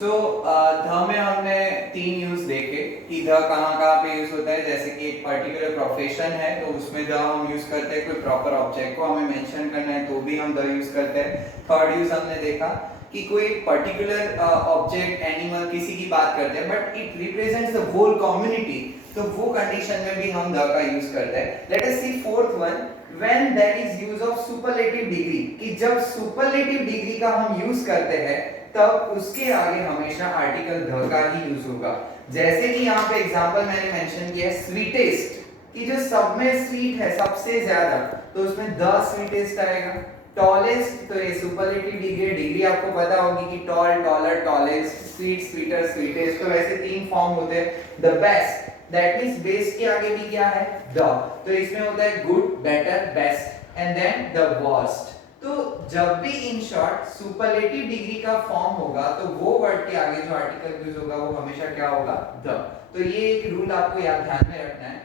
तो ध में हमने तीन यूज देखे कि ध कहाँ कहाँ पे यूज होता है। जैसे कि एक पर्टिकुलर प्रोफेशन है तो उसमें ध हम यूज करते हैं, कोई प्रॉपर ऑब्जेक्ट को हमें मेंशन करना है तो भी हम ध यूज करते हैं। थर्ड यूज हमने देखा कि कोई पर्टिकुलर ऑब्जेक्ट एनिमल किसी की बात करते हैं but it represents the whole community, तो वो कंडीशन में भी हम द का यूज करते हैं। Let us see fourth one, when there is use of superlative degree, कि जब सुपरलेटिव डिग्री का हम यूज करते हैं तब उसके आगे हमेशा आर्टिकल द का ही यूज होगा। जैसे कि यहाँ पे एग्जांपल मैंने मेंशन किया है स्वीटेस्ट, कि जो सब में स्वीट है सबसे ज्यादा, तो उसमें द स्वीटेस्ट आएगा। टॉलेस्ट, तो ये सुपरलेटिव डिग्री आपको पता होगी कि tall, taller, tallest, sweet, sweeter, sweetest, तो वैसे तीन फॉर्म होते हैं। The best, that means best के आगे भी क्या है? द, तो इसमें होता है good, better, best and then the worst. तो जब भी इन शॉर्ट सुपरलेटिव डिग्री का फॉर्म होगा तो वो वर्ड के आगे जो आर्टिकल यूज होगा वो हमेशा क्या होगा? द। तो ये एक रूल आपको याद ध्यान में रखना है।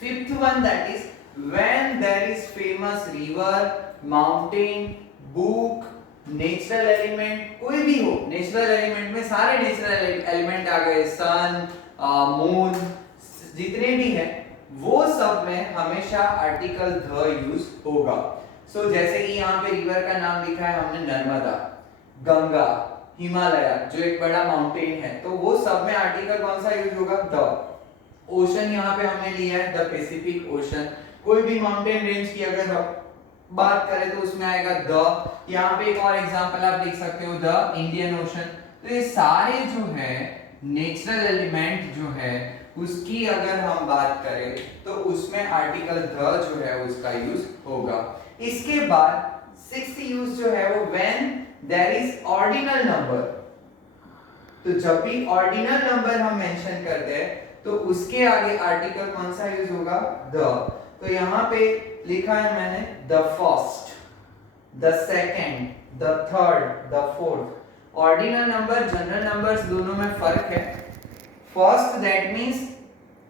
Fifth one, that is when there is famous river, mountain, book, natural element, कोई भी हो, नेचुरल एलिमेंट में सारे नेचुरल एलिमेंट आ गए, सन, मून, जितने भी हैं वो सब में हमेशा आर्टिकल द यूज होगा। सो जैसे कि यहाँ पे रिवर का नाम लिखा है हमने नर्मदा, गंगा, हिमालय जो एक बड़ा माउंटेन है, तो वो सब में आर्टिकल कौन सा यूज होगा? द। ओशन यहाँ पे हमने लिया है द पैसिफिक ओशन, कोई भी माउंटेन रेंज की अगर बात करें तो उसमें आएगा द। यहाँ पे एक और एग्जांपल आप लिख सकते हो द इंडियन ओशन। तो ये सारे जो है नेचुरल एलिमेंट जो है उसकी अगर हम बात करें तो उसमें आर्टिकल द जो है उसका यूज होगा। इसके बाद सिक्स्थ यूज जो है वो when there is ordinal number, तो जब भी ऑर्डिनल नंबर हम मेंशन करते हैं तो उसके आगे आर्टिकल कौन सा यूज होगा? द। तो यहां पे लिखा है मैंने the first, the second, the third, the fourth. Ordinal number, general numbers दोनों में फर्क है। फर्स्ट दैट मींस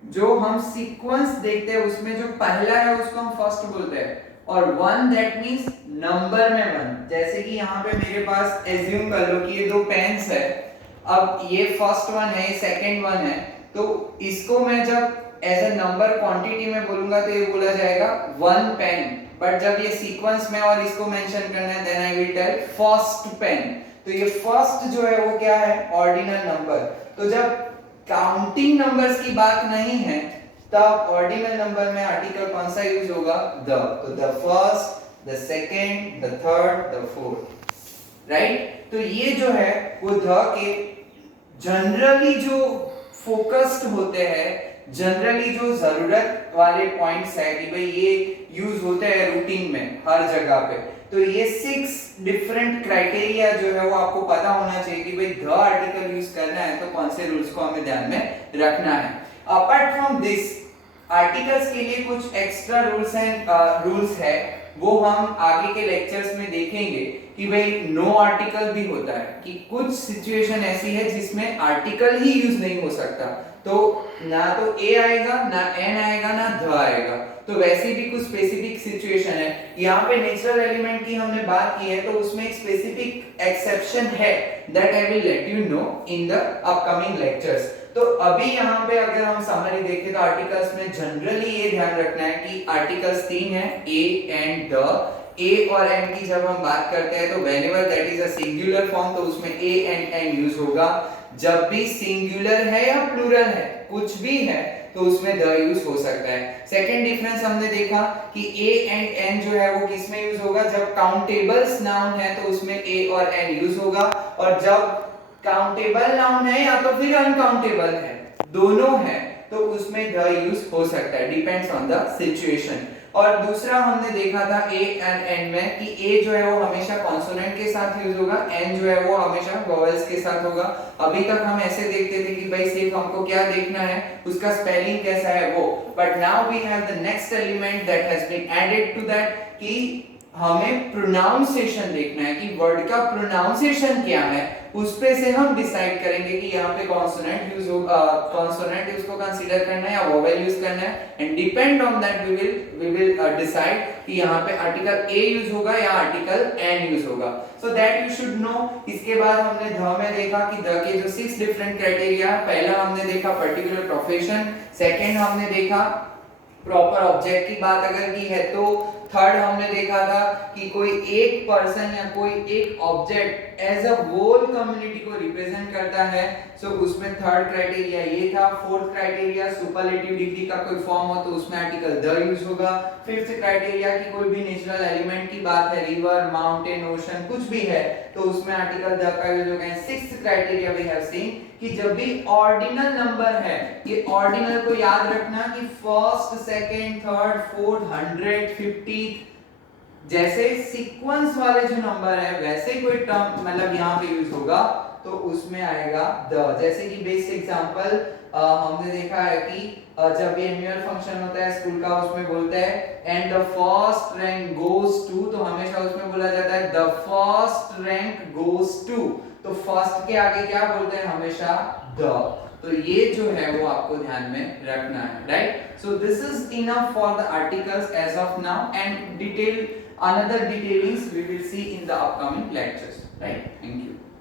जो हम सीक्वेंस देखते हैं उसमें जो पहला है उसको हम फर्स्ट बोलते हैं, और वन दैट मींस नंबर में वन। जैसे कि यहाँ पे मेरे पास एज्यूम कर लो कि ये दो पेन्स है, अब ये फर्स्ट वन है, ये सेकंड वन है, तो इसको मैं जब एज अ नंबर क्वांटिटी में बोलूंगा तो ये बोला जाएगा वन पेन, बट जब ये सीक्वेंस में और इसको मेंशन करना है then I will tell first pen. तो ये फर्स्ट जो है वो क्या है? Ordinal number. तो जब काउंटिंग नंबर्स की बात नहीं है तब ऑर्डिनल नंबर में आर्टिकल कौन सा यूज होगा? द। तो the first, the second, the third, the fourth, right. तो ये जो है वो द के जनरली जो फोकस्ड होते हैं, जनरली जो जरूरत वाले पॉइंट्स है कि भाई ये यूज होते हैं रूटीन में हर जगह पे, तो ये 6 डिफरेंट क्राइटेरिया जो है वो आपको पता होना चाहिए कि भाई द आर्टिकल यूज करना है तो कौन से रूल्स को हमें ध्यान में रखना है। अपार्ट फ्रॉम दिस आर्टिकल्स के लिए कुछ एक्स्ट्रा रूल्स एंड रूल्स है, वो हम आगे के लेक्चर्स में देखेंगे कि भाई नो आर्टिकल भी होता है, कि कुछ सिचुएशन ऐसी है जिसमें आर्टिकल ही यूज नहीं हो सकता, तो ना तो ए आएगा, ना एन आएगा, ना ध आएगा। तो वैसी भी कुछ स्पेसिफिक सिचुएशन है। यहाँ पे नेचुरल एलिमेंट की हमने बात की है तो उसमें एक स्पेसिफिक एक्सेप्शन है, that I will let you know in the upcoming lectures. तो अभी यहाँ पे अगर हम समरी देखें तो आर्टिकल्स में जनरली ये ध्यान रखना है कि आर्टिकल्स तीन है, ए एंड द। ए और एन की जब हम बात करते हैं तो whenever that is a singular form तो उसमें ए एंड एन यूज होगा। जब भी सिंगुलर है या प्लूरल है, कुछ भी है, तो उसमें द यूज हो सकता है। सेकंड डिफरेंस हमने देखा कि ए एंड एन जो है वो किस में यूज होगा? जब काउंटेबल्स नाउन है तो उसमें ए और एन यूज होगा, और जब काउंटेबल नाउन है या तो फिर अनकाउंटेबल है, दोनों है, तो उसमें द यूज हो सकता है, डिपेंड्स ऑन द सिचुएशन। और दूसरा हमने देखा था ए एंड एन में कि ए जो है वो हमेशा कॉन्सोनेंट के साथ यूज होगा, एन जो है वो हमेशा वोवेल्स के साथ होगा। अभी तक हम ऐसे देखते थे कि भाई सिर्फ हमको क्या देखना है, उसका स्पेलिंग कैसा है वो, but now we have the next element that has been added to that, कि हमें प्रोनाउंसिएशन देखना है कि वर्ड का प्रोनाउंसिएशन क्या है, उस पे से हम डिसाइड करेंगे कि यहाँ पे कॉन्सोनेंट यूज होगा, कॉन्सोनेंट उसको कंसीडर करना है या वोवेल यूज करना है, and depend on that we will decide कि यहाँ पे आर्टिकल ए यूज होगा या आर्टिकल एन यूज होगा। So that you should know. इसके बाद हमने ध में देखा कि द के जो 6 डिफरेंट क्राइटेरिया, पहला हमने देखा पर्टिकुलर प्रोफेशन, सेकंड हमने देखा प्रॉपर ऑब्जेक्ट की बात अगर की है तो, थर्ड हमने देखा था कि कोई एक पर्सन या कोई एक object as a whole community को रिप्रेजेंट करता है, सो उसमें थर्ड क्राइटेरिया ये था। फोर्थ क्राइटेरिया सुपरलेटिव डिग्री का कोई फॉर्म हो तो उसमें आर्टिकल द यूज होगा। फिफ्थ क्राइटेरिया कि कोई भी नेचुरल एलिमेंट की बात है, रिवर, माउंटेन, ओशन कुछ भी है तो उसमें आर्टिकल द का यूज होगा। Sixth criteria we have seen कि जब भी ऑर्डिनल नंबर है, ये ऑर्डिनल को याद रखना कि फर्स्ट, सेकंड, थर्ड, फोर्थ, 100, 50 जैसे सीक्वेंस वाले जो नंबर है वैसे कोई टर्म मतलब यहाँ पे यूज होगा तो उसमें आएगा द। जैसे कि बेसिक एग्जांपल हमने देखा है कि जब ये एनुअल फंक्शन होता है स्कूल का, उसमें बोलते हैं and the first rank goes to, तो हमेशा उसमें बोला जाता है the first rank goes to, तो फर्स्ट के आगे क्या बोलते हैं हमेशा द। तो ये जो है वो आपको ध्यान में रखना है, right. So this is enough for the articles as of now, and detail another detailings we will see in the upcoming lectures, right? Thank you.